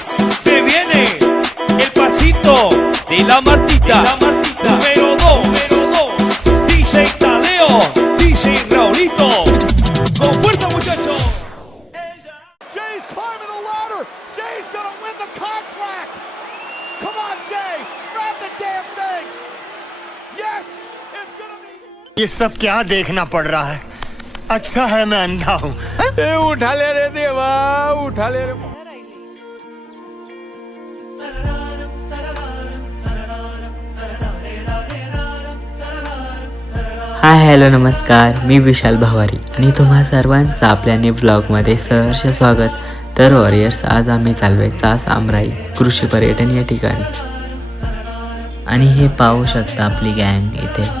Se viene el pasito de la Martita. la Martita. Número 2. Número 2. DJ Tadeo. DJ Raulito. Con fuerza, muchachos. Jay's climbing the ladder. Jay's gonna win the contract. Come on, Jay. Grab the damn thing. Yes, it's gonna be. ये सब क्या देखना पड़ रहा है अच्छा है मैं अंधा हूँ उठाले रे देवा उठाले रे हाय हॅलो नमस्कार. मी विशाल भवारी आणि तुम्हा सर्वांचं आपल्या न्यू ब्लॉगमध्ये सहर्ष स्वागत. तर वॉरियर्स आज आम्ही चालवे चास आमराई कृषी पर्यटन या ठिकाणी. आणि हे पाहू शकता आपली गँग इथे.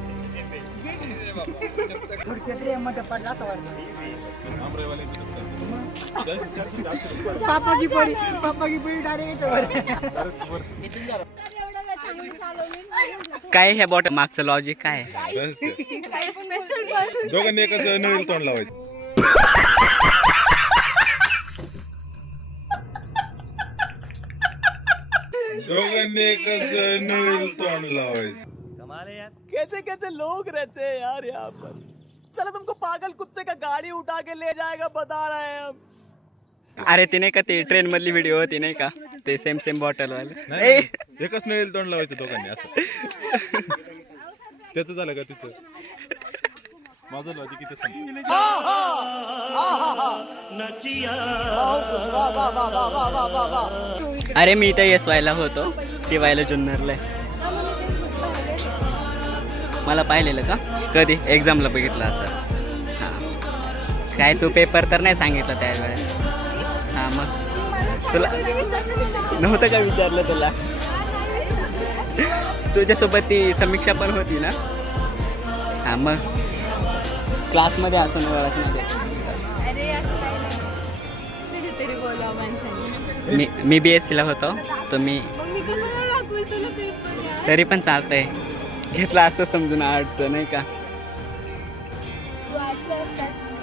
पापा की पडी पापा की पडी डायरेक्ट काय हे बॉट मागचं लॉजिक काय दोघांनी एकच नळीला तोंड लावायचं. दोघांनी एकच नळीला तोंड लावायचं. कैसे कैसे लोग रहते हैं यार यहाँ पर। चलो तुमको पागल कुत्ते का गाड़ी उठा के ले जाएगा बता रहे हैं हम। अरे ती नाही का ती ट्रेन मधली व्हिडिओ होती नाही का? ते सेम सेम बॉटल वाले. नाही एकच नळीला तोंड लावायचं दोघांनी असं. त्याचं झालं का तिथं माझं लॉजिक किती सांग अरे मी इथे एस वायला होतो टी वायला जुन्नरला आहे. मला पाहिलेलं का? कधी? एक्झामला बघितलं असं. हां. काय तू पेपर तर नाही सांगितलं त्यावेळेस? हां मग. तुला नव्हतं का विचारलं तुला? तुझ्यासोबत ती समीक्षा पण होती ना? हां मग. क्लासमध्ये असं ओळख मी मी बी एस सीला होतो. तर मी यार तरी पण चालतंय. घेतलं असतं समजून आर्टचं नाही का?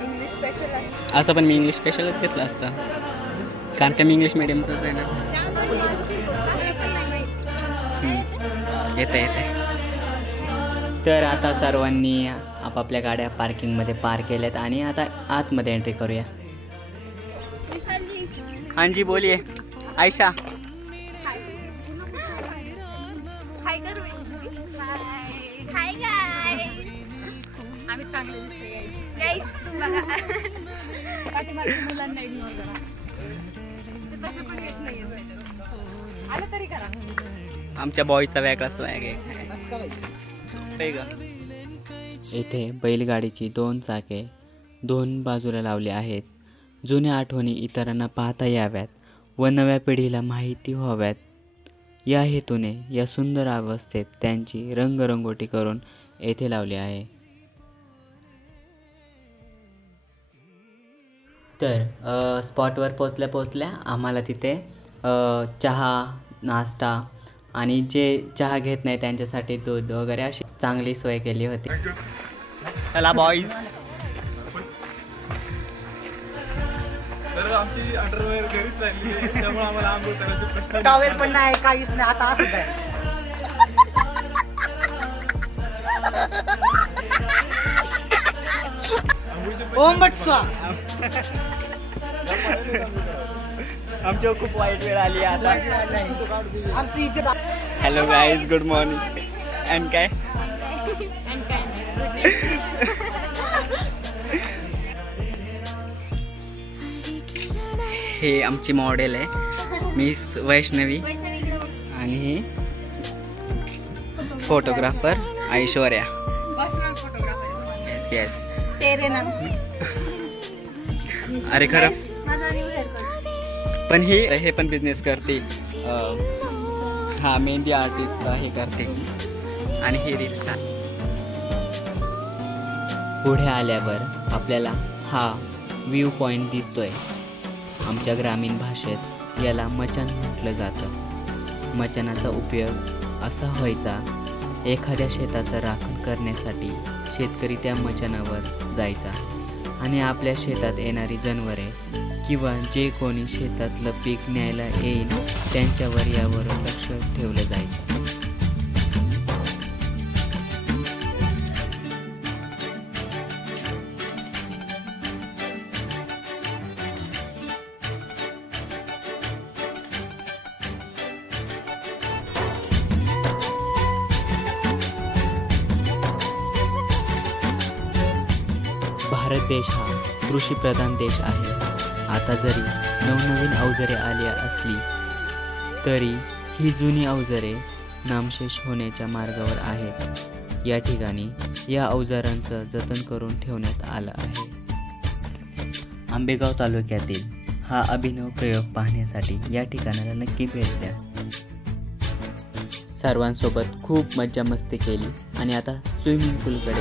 इंग्लिश स्पेशल असं पण मी इंग्लिश स्पेशलच घेतलं असतं. कारण का मी इंग्लिश मिडियमचंच आहे ना. माहीत. येतं येतं तर आता सर्वांनी आपापल्या गाड्या पार्किंगमध्ये पार्क केल्यात आणि आता आतमध्ये एंट्री करूया. विशालजी, हां जी बोलिये. आयशा. येत नाहीये त्याच्यात. आलं तरी करा. आमच्या बॉयचा वेगळा स्वॅग आहे? येथे बैलगाडीची दोन चाके दोन बाजूला लावली आहेत. जुन्या आठवणी इतरांना पाहता याव्यात व नव्या पिढीला माहिती व्हाव्यात. या हेतूने या सुंदर अवस्थेत त्यांची रंगरंगोटी करून येथे लावली आहे. तर स्पॉटवर पोचल्या पोचल्या आम्हाला तिथे चहा नाश्ता आणि जे चहा घेत नाही त्यांच्यासाठी दूध वगैरे अशी चांगली सोय केली होती. चला बॉईज तर आमची अंडरवेअर घरीच राहिली त्यामुळे आम्हाला आंघोळ करायची प्रश्न टॉवेल पण नाही काहीच नाही आता असंच आहे. ओम बट स्वा आमच्यावर खूप वाईट वेळ आली आता. आमची इज्जत hello guys good morning and काय? हे आमची मॉडेल आहे. मिस वैष्णवी आणि ही फोटोग्राफर ऐश्वर्या येस अरे खरं? माझा न्यू पण हे हे पण बिझनेस करते. हा मेहंदी आर्टिस्ट हे करते. आणि हे रील्स पुढे आल्यावर आपल्याला हा व्ह्यू पॉईंट दिसतोय. आमच्या ग्रामीण भाषेत याला मचान म्हटलं जातं. मचानाचा उपयोग असा व्हायचा एखाद्या शेताचं राखण करण्यासाठी शेतकरी त्या मचानावर जायचा. आणि आपल्या शेतात येणारी जनावरे किंवा जे कोणी शेतातलं पीक न्यायला येईल त्यांच्यावर यावरून लक्ष ठेवलं जायचं भारत देश हा कृषीप्रधान देश आहे. आता जरी नवनवीन अवजारे आली असली तरी ही जुनी अवजारे नामशेष होण्याच्या मार्गावर आहेत. या ठिकाणी या अवजारांचं जतन करून ठेवण्यात आलं आहे. आंबेगाव तालुक्यातील हा अभिनव प्रयोग पाहण्यासाठी या ठिकाणाला नक्की भेट द्या. सर्वांसोबत खूप मज्जा मस्ती केली आणि आता स्विमिंग पूलकडे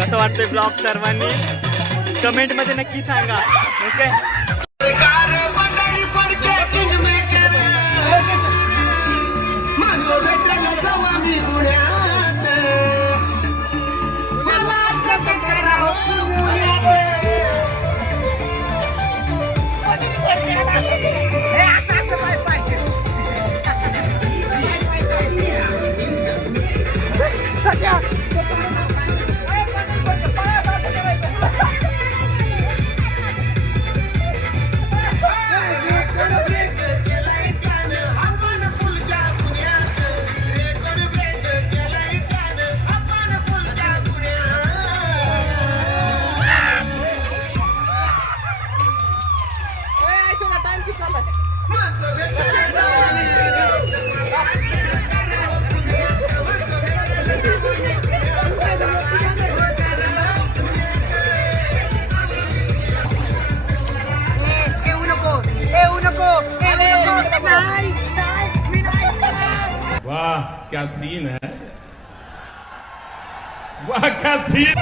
कसं वाटतंय ब्लॉग सर्वांनी? कमेंटमध्ये नक्की सांगा ओके? क्या सीन है वाह क्या सीन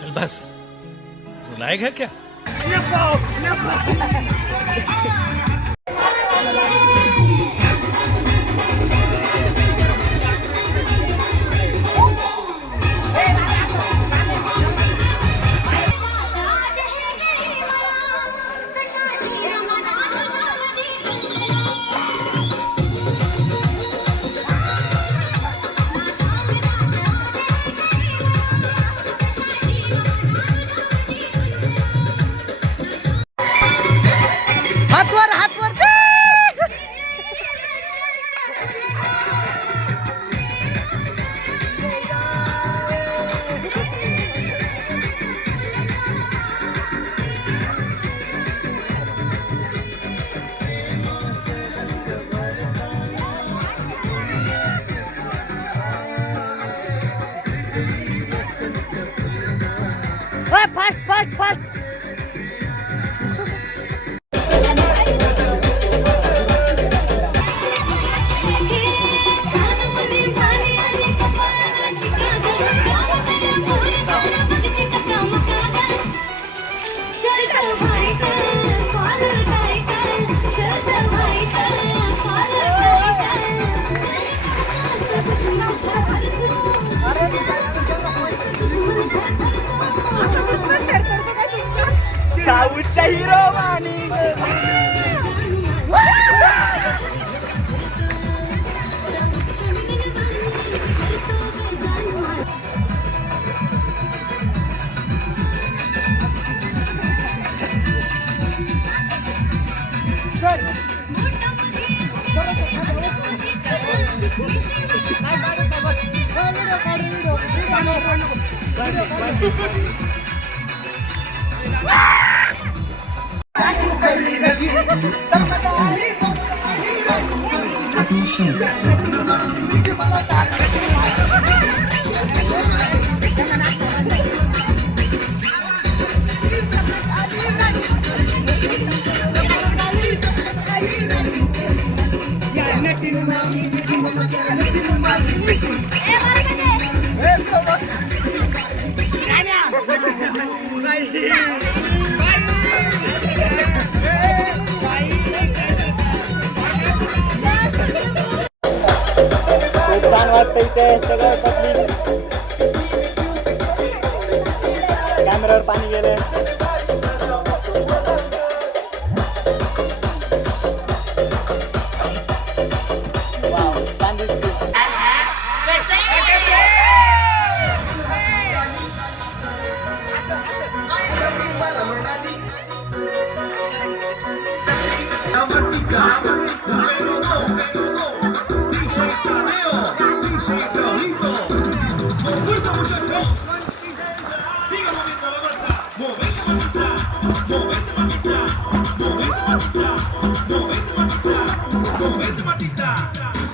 चल बस। रुलाएगा क्या? खूप छान वाटतं इथे सगळं पब्लिक कॅमेऱ्यावर पाणी गेले वाव, छान Batista.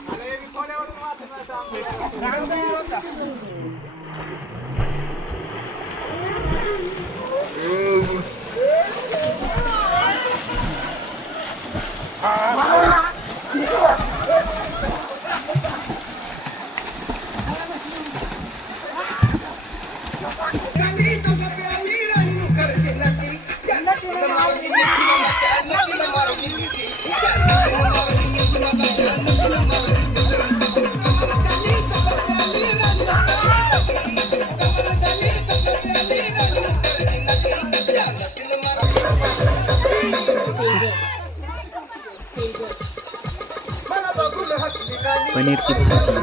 কোম্পানির যে ভাজি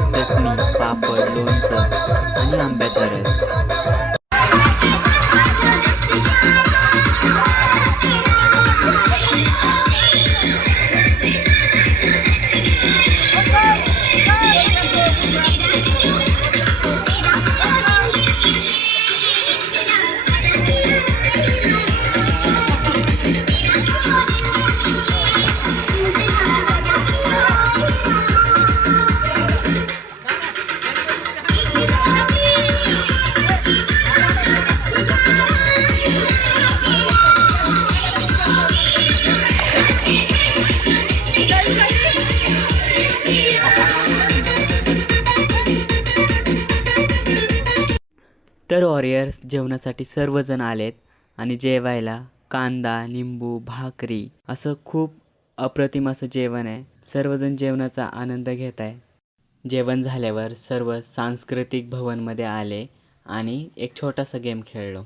जेवणासाठी सर्वजण आलेत आणि जेवायला कांदा निंबू भाकरी असं खूप अप्रतिम असं जेवण आहे. सर्वजण जेवणाचा आनंद घेत आहे जेवण झाल्यावर सर्व सांस्कृतिक भवनमध्ये आले आणि एक छोटासा गेम खेळलो.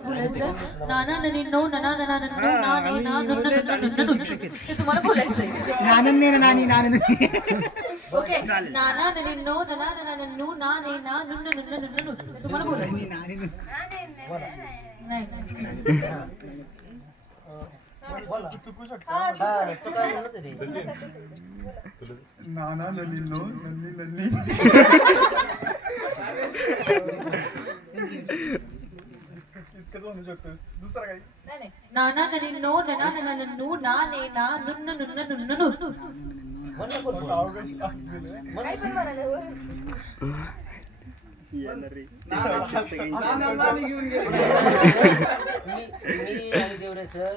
बोलायचं? नाना ननी नो नना नना नन्नू ना ने ना नु नु नु नु नु नु. ते तुम्हाला बोलायचंय. ओके. नाना ननी नो नना नना नन्नू ना ने ना नु नु नु नु नु नु. ते तुम्हाला बोलायचं नाही नाही नाही, नाही. नाना ननी नो नना नना नन्नू ना ने ना नु नु नु नु नु नु नु. काही पण म्हणाले, वर. मी आणि देवरे सर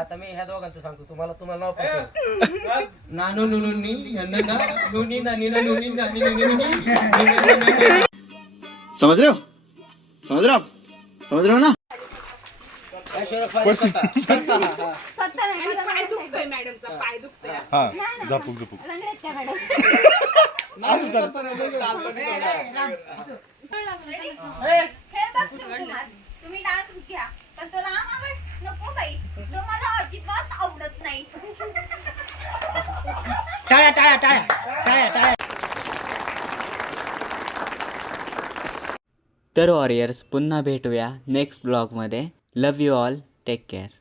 आता मी ह्या दोघांचं सांगतो. तुम्हाला तुम्हाला नाव पडतं नानू नुनू नी नन्ना नुनी नानी ना नुनी नानी नुनी नुनी समझ रहे हो? समझ रहे हो आप? समझ रहे हो ना? झापूक झुपूक तुम्ही डान्स घ्या. पण तो राम आवड नको बाई. तो मला अजिबात आवडत नाही. टाळ्या टाळ्या टाळ्या. टाळ्या टाळ्या. तर वॉरियर्स पुन्हा भेटूया नेक्स्ट ब्लॉगमध्ये love you all take care